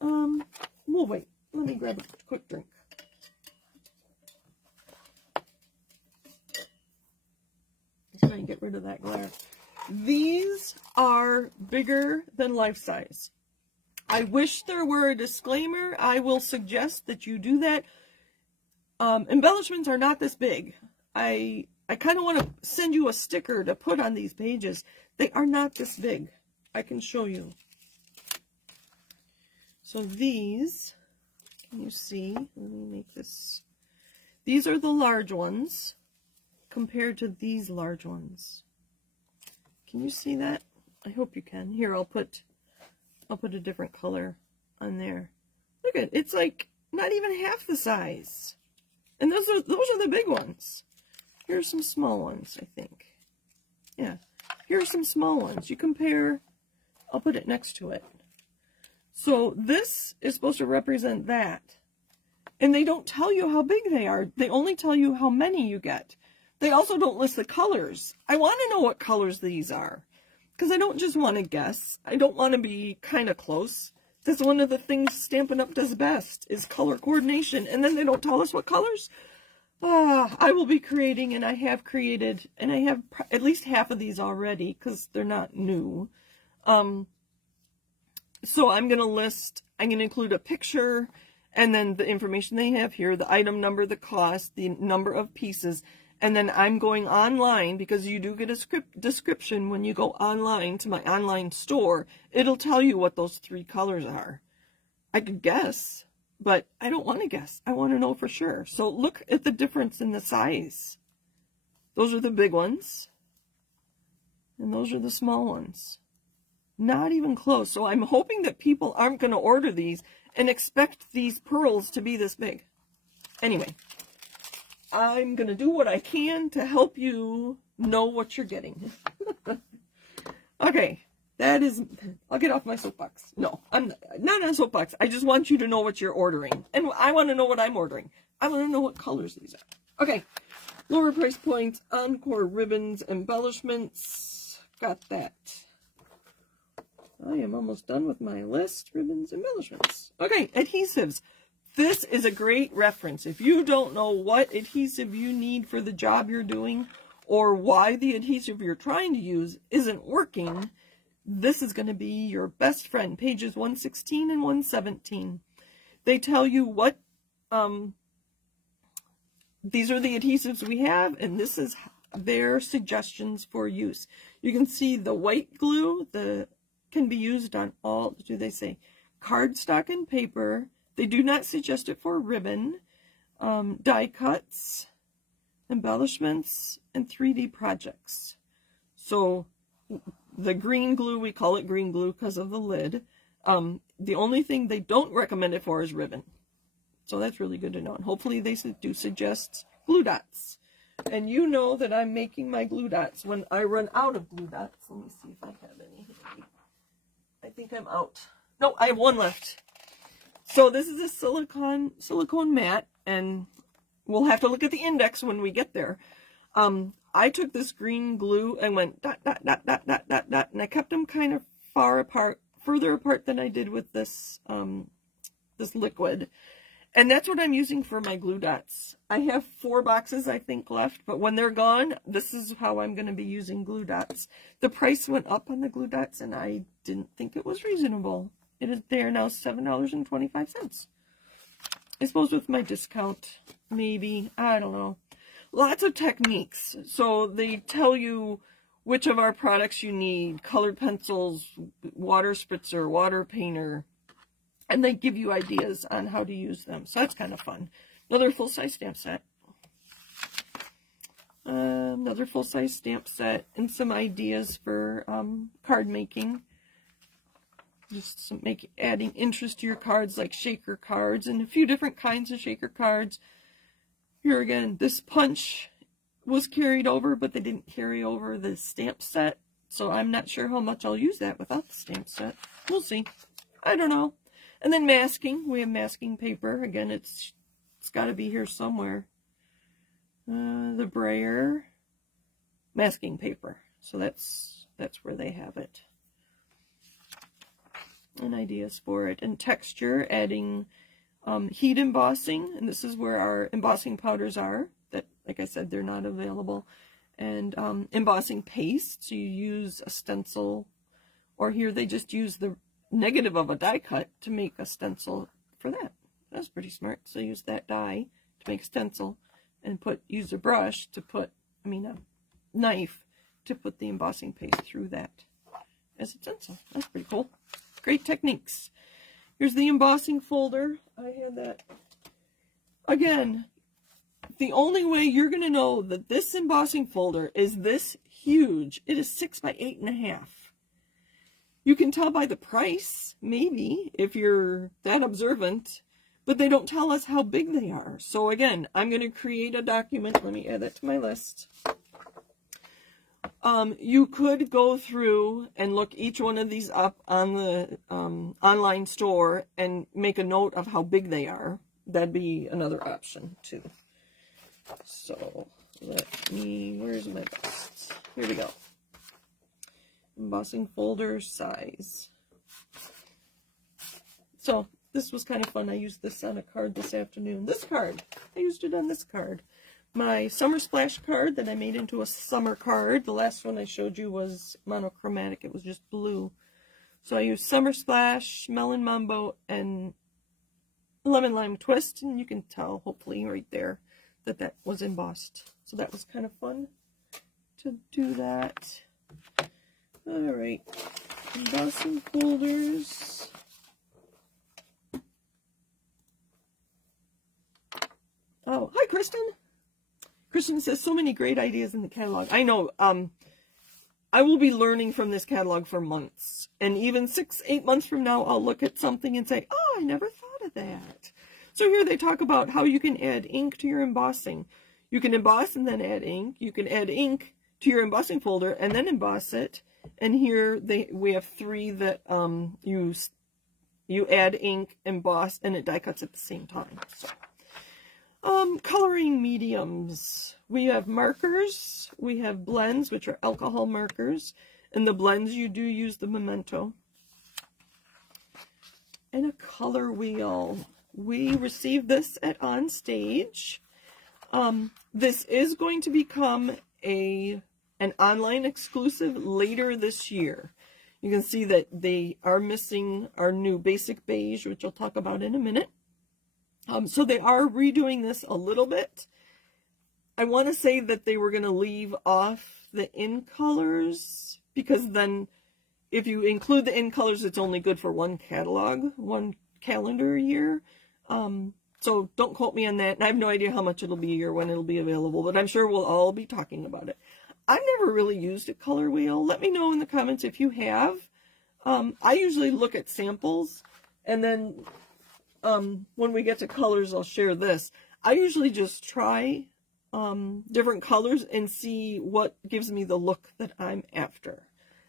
We'll wait. Let me grab a quick drink. Try and get rid of that glare. These are bigger than life size. I wish there were a disclaimer. I will suggest that you do that. Embellishments are not this big. I kind of want to send you a sticker to put on these pages. They are not this big. I can show you. So these, can you see? Let me make this. These are the large ones compared to these large ones. Can you see that? I hope you can. Here, I'll put a different color on there. Look at it. It's like not even half the size. And those are the big ones. Here are some small ones, I think. Yeah. Here are some small ones. You compare, I'll put it next to it. So this is supposed to represent that. And they don't tell you how big they are. They only tell you how many you get. They also don't list the colors. I want to know what colors these are. Because I don't just want to guess. I don't want to be kind of close. That's one of the things Stampin' Up! Does best, is color coordination. And then they don't tell us what colors. I will be creating, and I have created, and I have at least half of these already, because they're not new. So I'm going to include a picture, and then the information they have here, the item number, the cost, the number of pieces, and then I'm going online, because you do get a description when you go online to my online store. It'll tell you what those 3 colors are. I could guess, but I don't want to guess. I want to know for sure. So look at the difference in the size. Those are the big ones, and those are the small ones. Not even close. So I'm hoping that people aren't going to order these and expect these pearls to be this big. Anyway, I'm going to do what I can to help you know what you're getting. Okay, I'll get off my soapbox. No, I'm not on a soapbox. I just want you to know what you're ordering. And I want to know what I'm ordering. I want to know what colors these are. Okay, lower price points, Encore ribbons, embellishments. Got that. I am almost done with my list. Ribbons, embellishments. Okay, adhesives. This is a great reference. If you don't know what adhesive you need for the job you're doing, or why the adhesive you're trying to use isn't working, this is going to be your best friend. Pages 116 and 117. They tell you what, these are the adhesives we have, and this is their suggestions for use. You can see the white glue, can be used on all, they say, cardstock and paper. They do not suggest it for ribbon, die cuts, embellishments, and 3D projects. So the green glue, we call it green glue because of the lid. The only thing they don't recommend it for is ribbon. So that's really good to know. And hopefully they do suggest glue dots. And you know that I'm making my glue dots when I run out of glue dots. Let me see if I have any. I think I'm out. No, I have one left. So this is a silicone mat, and we'll have to look at the index when we get there. I took this green glue and went dot, dot, dot, dot, dot, dot, dot, and I kept them kind of further apart than I did with this, this liquid. And that's what I'm using for my glue dots. I have 4 boxes, I think, left, but when they're gone, this is how I'm going to be using glue dots. The price went up on the glue dots, and I didn't think it was reasonable. They are now $7.25. I suppose with my discount, maybe, I don't know. Lots of techniques. So they tell you which of our products you need. Colored pencils, water spritzer, water painter. And they give you ideas on how to use them. So that's kind of fun. Another full-size stamp set. Another full-size stamp set. And some ideas for card making. Just adding interest to your cards, like shaker cards. And a few different kinds of shaker cards. Here again, this punch was carried over, but they didn't carry over the stamp set. So I'm not sure how much I'll use that without the stamp set. We'll see. I don't know. And then masking. We have masking paper. Again, it's got to be here somewhere. The Brayer masking paper. So that's where they have it. And ideas for it. And texture, adding heat embossing. And this is where our embossing powders are. That, like I said, they're not available. And embossing paste. So you use a stencil. Or here they just use the negative of a die cut to make a stencil for that. That's pretty smart. So use that die to make a stencil and use a brush to a knife to put the embossing paste through that as a stencil. That's pretty cool. Great techniques. Here's the embossing folder. I had that. Again, the only way you're going to know that this embossing folder is this huge, it is 6 by 8.5. You can tell by the price, maybe, if you're that observant, but they don't tell us how big they are. So again, I'm going to create a document. Let me add that to my list. You could go through and look each one of these up on the online store and make a note of how big they are. That'd be another option too. So where's my list? Here we go. Embossing folder size. So this was kind of fun. I used this on a card this afternoon. This card, I used it on this card. My Summer Splash card that I made into a summer card. The last one I showed you was monochromatic. It was just blue. So I used Summer Splash, Melon Mambo, and Lemon Lime Twist. And you can tell, hopefully, right there, that that was embossed. So that was kind of fun to do that. Alright. Embossing folders. Oh, hi, Kristen. Kristen says, so many great ideas in the catalog. I know, I will be learning from this catalog for months. And even 6-8 months from now, I'll look at something and say, oh, I never thought of that. So here they talk about how you can add ink to your embossing. You can emboss and then add ink. You can add ink to your embossing folder and then emboss it. And here we have 3 that you add ink, emboss, and it die cuts at the same time. So. Coloring mediums. We have markers, we have blends, which are alcohol markers, and the blends you do use the Memento. And a color wheel. We received this at On Stage. This is going to become an online exclusive later this year. You can see that they are missing our new basic beige, which I'll talk about in a minute. So they are redoing this a little bit. I want to say that they were going to leave off the in colors, because then if you include the in colors, it's only good for one catalog, one calendar year. So don't quote me on that. And I have no idea how much it'll be or when it'll be available, but I'm sure we'll all be talking about it. I've never really used a color wheel. Let me know in the comments if you have. I usually look at samples, and then when we get to colors, I'll share this. I usually just try different colors and see what gives me the look that I'm after.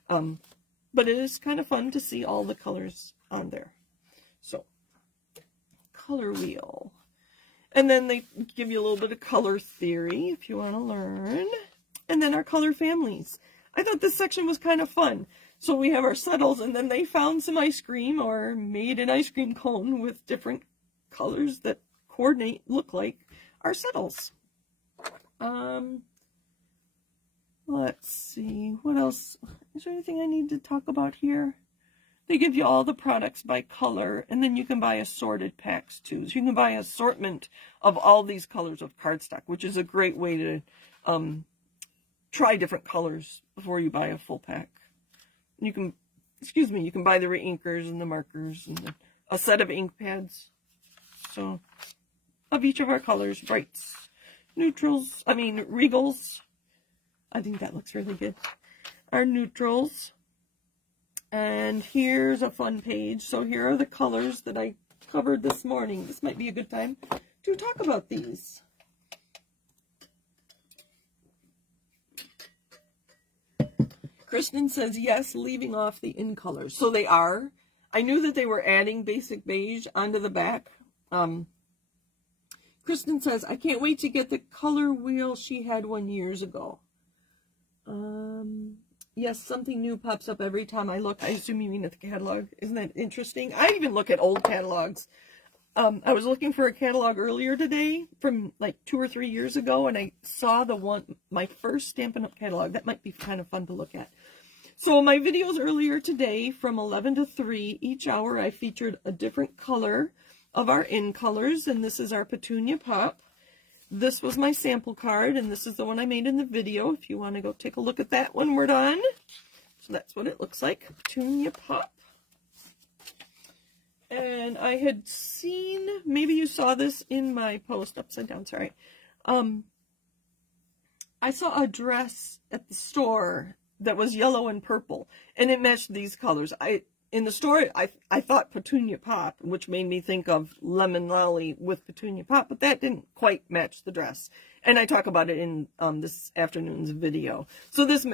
But it is kind of fun to see all the colors on there. So, color wheel. And then they give you a little bit of color theory if you want to learn. And then our color families. I thought this section was kind of fun. So we have our settles, and then they found some ice cream or made an ice cream cone with different colors that coordinate, look like our settles. Let's see, what else? Is there anything I need to talk about here? They give you all the products by color, and then you can buy assorted packs too. So you can buy an assortment of all these colors of cardstock, which is a great way to try different colors before you buy a full pack. You can, you can buy the reinkers and the markers and a set of ink pads. So, of each of our colors, brights, neutrals, regals. I think that looks really good. Our neutrals. And here's a fun page. So here are the colors that I covered this morning. This might be a good time to talk about these. Kristen says, yes, leaving off the in colors. So they are. I knew that they were adding basic beige onto the back. Kristen says, I can't wait to get the color wheel she had 1 year ago. Yes, something new pops up every time I look. I assume you mean at the catalog. Isn't that interesting? I even look at old catalogs. I was looking for a catalog earlier today from like 2 or 3 years ago, and I saw my first Stampin' Up! Catalog. That might be kind of fun to look at. So my videos earlier today from 11 to 3, each hour I featured a different color of our in colors, and this is our Petunia Pop. This was my sample card, and this is the one I made in the video, if you want to go take a look at that when we're done. So that's what it looks like, Petunia Pop. And I had seen, maybe you saw this in my post, upside down, sorry. I saw a dress at the store that was yellow and purple, and it matched these colors. In the store, I thought Petunia Pop, which made me think of Lemon Lolly with Petunia Pop, but that didn't quite match the dress. And I talk about it in this afternoon's video. So this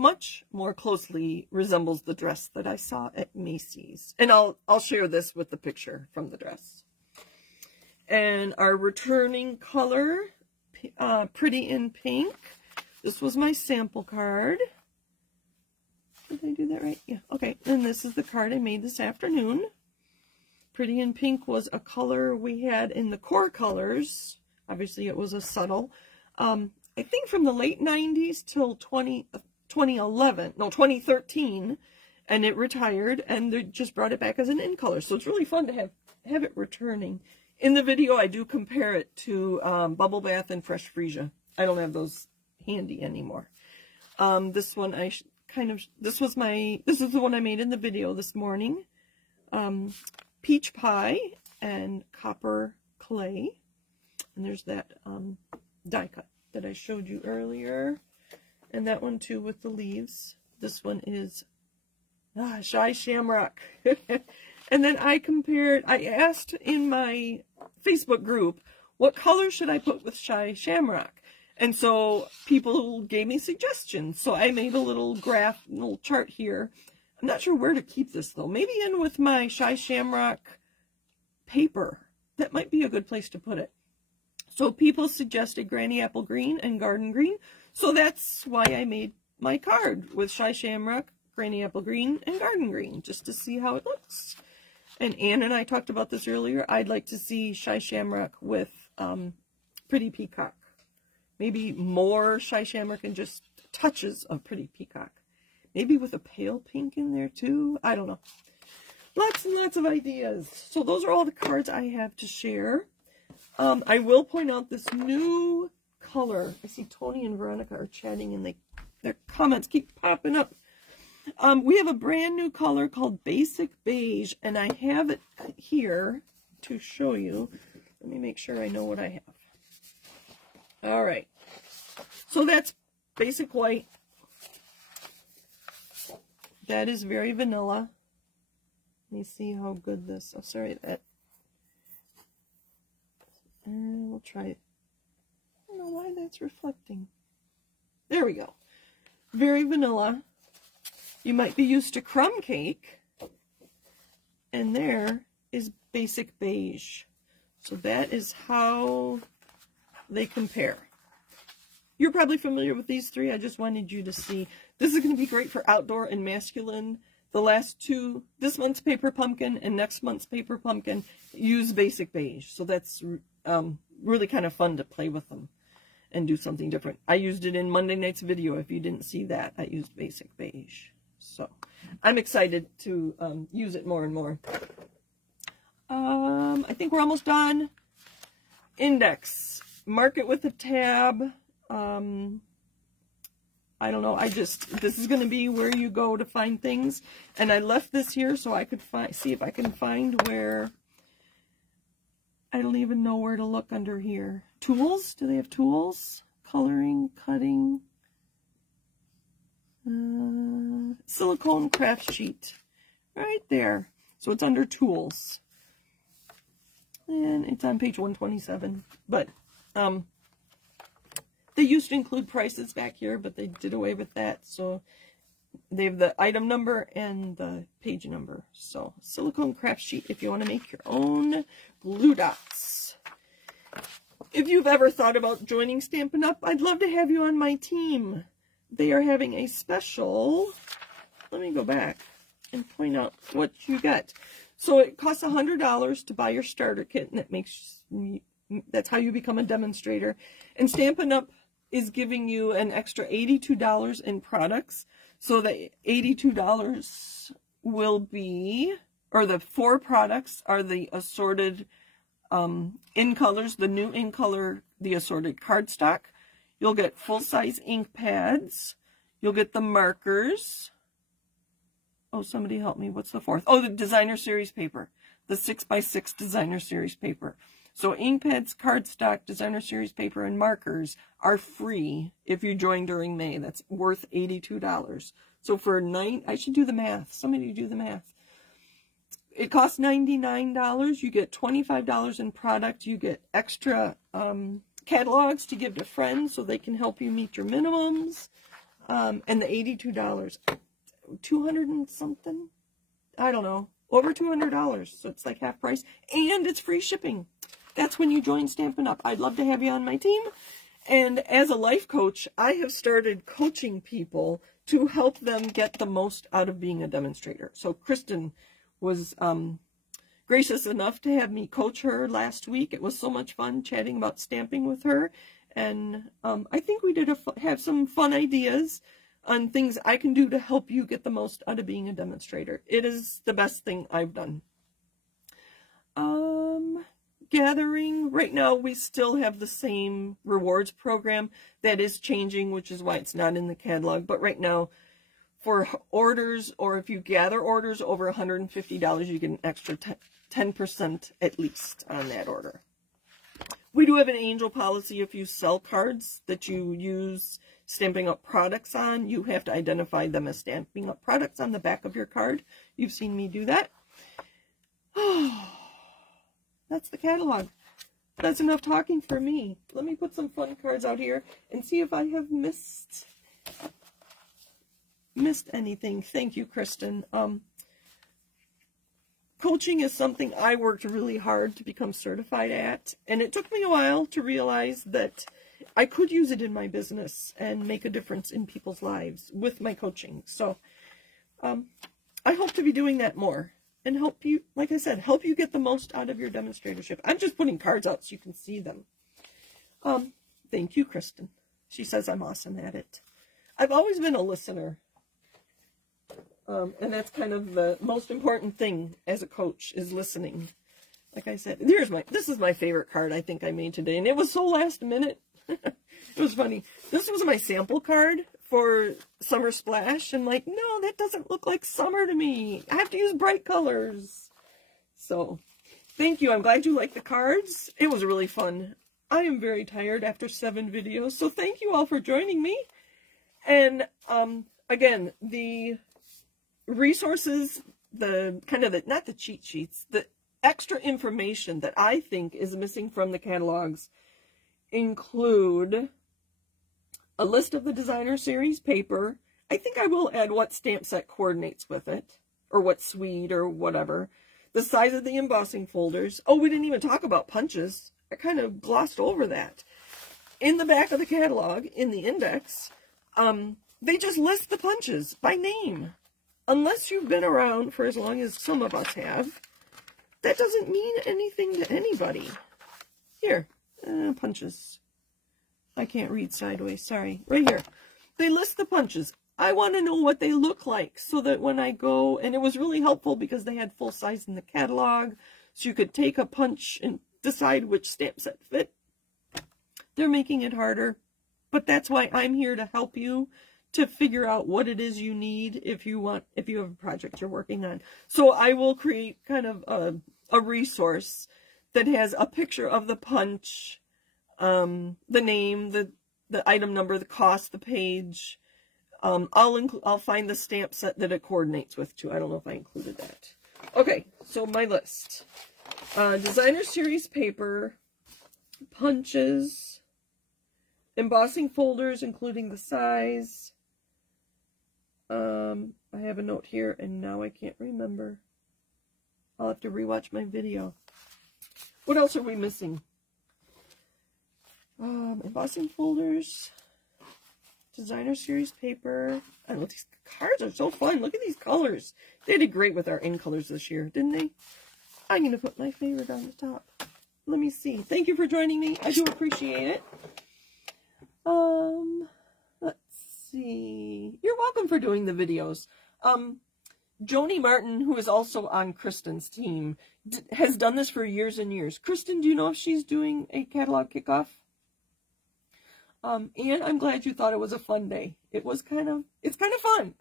much more closely resembles the dress that I saw at Macy's. And I'll share this with the picture from the dress. And our returning color, Pretty in Pink. This was my sample card. Did I do that right? Yeah, okay. And this is the card I made this afternoon. Pretty in Pink was a color we had in the core colors. Obviously, it was a subtle. I think from the late 90s till 2013, and it retired, and they just brought it back as an in color. So it's really fun to have it returning. In the video, I do compare it to Bubble Bath and Fresh Freesia. I don't have those handy anymore. This one this is the one I made in the video this morning. Peach Pie and Copper Clay. And there's that die cut that I showed you earlier. And that one too with the leaves. This one is Shy Shamrock. And then I asked in my Facebook group, what color should I put with Shy Shamrock? And so people gave me suggestions. So I made a little graph, little chart here. I'm not sure where to keep this though. Maybe in with my Shy Shamrock paper. That might be a good place to put it. So people suggested Granny Apple Green and Garden Green. So that's why I made my card with Shy Shamrock, Granny Apple Green, and Garden Green, just to see how it looks. And Anne and I talked about this earlier. I'd like to see Shy Shamrock with Pretty Peacock. Maybe more Shy Shamrock and just touches of Pretty Peacock. Maybe with a pale pink in there too. I don't know. Lots and lots of ideas. So those are all the cards I have to share. I will point out this new color. I see Tony and Veronica are chatting and their comments keep popping up. We have a brand new color called Basic Beige, and I have it here to show you. Let me make sure I know what I have. All right. So that's Basic White. That is very vanilla. Let me see how good this, oh, sorry, that. And we'll try it. I don't know why that's reflecting. There we go. Very vanilla. You might be used to crumb cake. And there is Basic Beige. So that is how they compare. You're probably familiar with these three. I just wanted you to see. This is going to be great for outdoor and masculine. The last two, this month's Paper Pumpkin and next month's Paper Pumpkin, use Basic Beige. So that's really kind of fun to play with them and do something different. I used it in Monday night's video. If you didn't see that, I used Basic Beige. So I'm excited to use it more and more. I think we're almost done. Index. Mark it with a tab. I don't know. This is going to be where you go to find things. And I left this here so I could see if I can find where. I don't even know where to look under here. Tools? Do they have tools? Coloring, cutting. Silicone craft sheet. Right there. So it's under tools. And it's on page 127. But, they used to include prices back here, but they did away with that. So they have the item number and the page number. So silicone craft sheet if you want to make your own glue dots. If you've ever thought about joining Stampin' Up, I'd love to have you on my team. They are having a special. Let me go back and point out what you get. So it costs $100 to buy your starter kit, and that's how you become a demonstrator. And Stampin' Up is giving you an extra $82 in products. So the $82 will be, or the 4 products are the assorted in colors, the new in color, the assorted cardstock. You'll get full-size ink pads. You'll get the markers. Oh, somebody help me. What's the 4th? Oh, the designer series paper. The 6x6 designer series paper. So ink pads, cardstock, designer series paper, and markers are free if you join during May. That's worth $82. So for I should do the math. Somebody do the math. It costs $99. You get $25 in product. You get extra catalogs to give to friends so they can help you meet your minimums. And the $82, 200 and something? I don't know. Over $200. So it's like half price. And it's free shipping. That's when you join Stampin' Up. I'd love to have you on my team. And as a life coach, I have started coaching people to help them get the most out of being a demonstrator. So Kristen was gracious enough to have me coach her last week. It was so much fun chatting about stamping with her. And I think we did have some fun ideas on things I can do to help you get the most out of being a demonstrator. It is the best thing I've done. Gathering. Right now, we still have the same rewards program. That is changing, which is why it's not in the catalog. But right now, for orders, or if you gather orders over $150, you get an extra 10% at least on that order. We do have an angel policy. If you sell cards that you use Stampin' Up! Products on, you have to identify them as Stampin' Up! Products on the back of your card. You've seen me do that. That's the catalog. That's enough talking for me. Let me put some fun cards out here and see if I have missed anything. Thank you, Kristen. Coaching is something I worked really hard to become certified at, and it took me a while to realize that I could use it in my business and make a difference in people's lives with my coaching. So I hope to be doing that more and help you, like I said, help you get the most out of your demonstratorship. I'm just putting cards out so you can see them. Thank you, Kristen. She says I'm awesome at it. I've always been a listener. And that's kind of the most important thing as a coach, is listening. Like I said, this is my favorite card I think I made today. And it was so last minute. It was funny. This was my sample card for Summer Splash. And like, no, that doesn't look like summer to me. I have to use bright colors. So, thank you. I'm glad you liked the cards. It was really fun. I am very tired after 7 videos. So thank you all for joining me. And, again, the resources, not the cheat sheets, the extra information that I think is missing from the catalogs include a list of the designer series paper. I think I will add what stamp set coordinates with it, or what suite, or whatever. The size of the embossing folders. Oh, we didn't even talk about punches. I kind of glossed over that. In the back of the catalog, in the index, they just list the punches by name. Unless you've been around for as long as some of us have, that doesn't mean anything to anybody. Here, punches. I can't read sideways, sorry. Right here. They list the punches. I want to know what they look like so that when I go, and it was really helpful because they had full size in the catalog, so you could take a punch and decide which stamp set fit. They're making it harder, but that's why I'm here to help you to figure out what it is you need if you have a project you're working on. So I will create kind of a resource that has a picture of the punch, the name, the item number, the cost, the page. I'll find the stamp set that it coordinates with too. I don't know if I included that. Okay, so my list. Designer series paper, punches, embossing folders including the size. I have a note here and now I can't remember. I'll have to rewatch my video. What else are we missing? Embossing folders, designer series paper. I don't know, these cards are so fun. Look at these colors. They did great with our in colors this year, didn't they? I'm going to put my favorite on the top. Let me see. Thank you for joining me. I do appreciate it. Let's see. You're welcome for doing the videos. Joni Martin, who is also on Kristen's team, has done this for years and years. Kristen, do you know if she's doing a catalog kickoff? And I'm glad you thought it was a fun day. It's kind of fun.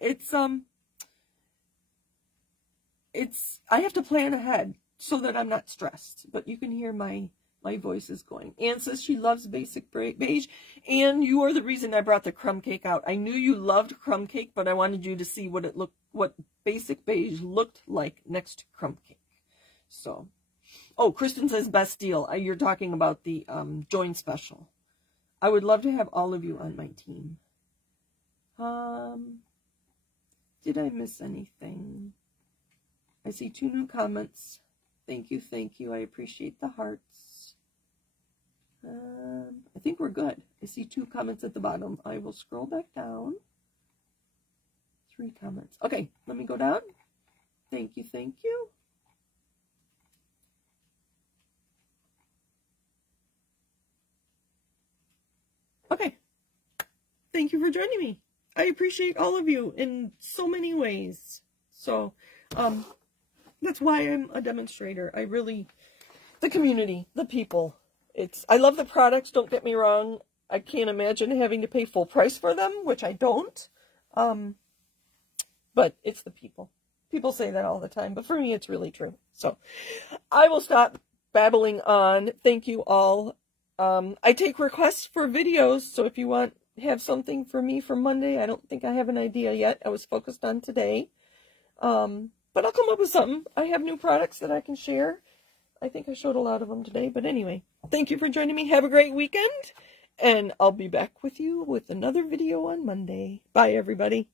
I have to plan ahead so that I'm not stressed, but you can hear my voice is going. Anne says she loves basic beige, and you are the reason I brought the crumb cake out. I knew you loved crumb cake, but I wanted you to see what basic beige looked like next to crumb cake. So, oh, Kristen says best deal. You're talking about the join special. I would love to have all of you on my team. Did I miss anything? I see 2 new comments. Thank you, thank you. I appreciate the hearts. I think we're good. I see 2 comments at the bottom. I will scroll back down. 3 comments. Okay, let me go down. Thank you, thank you. thank you for joining me. I appreciate all of you in so many ways. So, that's why I'm a demonstrator. I really, the community, the people. I love the products, don't get me wrong. I can't imagine having to pay full price for them, which I don't. But it's the people. People say that all the time, but for me, it's really true. So I will stop babbling on. Thank you all. I take requests for videos, so if you have something for me for Monday, I don't think I have an idea yet. I was focused on today. But I'll come up with something. I have new products that I can share. I think I showed a lot of them today, but anyway, thank you for joining me. Have a great weekend, and I'll be back with you with another video on Monday. Bye, everybody.